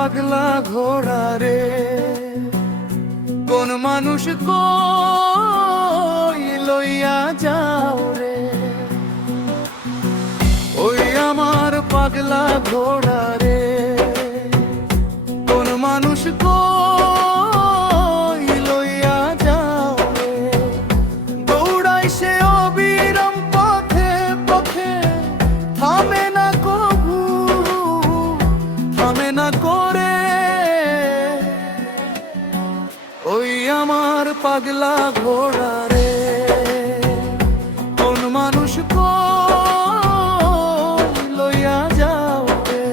পাগলা ঘোড়া রে, কোন মানুষ কই লইয়া যাও রে। ওই আমার পাগলা ঘোড়া রে, কোন মানুষ কই লইয়া যাও রে। দৌড়াই সে অবিরাম পথে পথে, থামে না কভু, থামে না করে। ওই আমার পাগলা ঘোড়া রে, কোন মানুষ কই লইয়া যাও রে।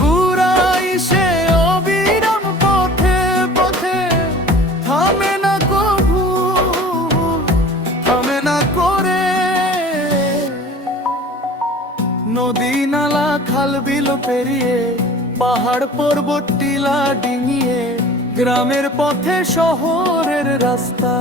ঘুরাই সে অবিরাম পথে পথে, থামে না কভু, থামে না করে। নদী নালা খাল বিল পেরিয়ে, পাহাড় পর্বত টিলা ডিঙিয়ে, গ্রামের পথে শহরের রাস্তা।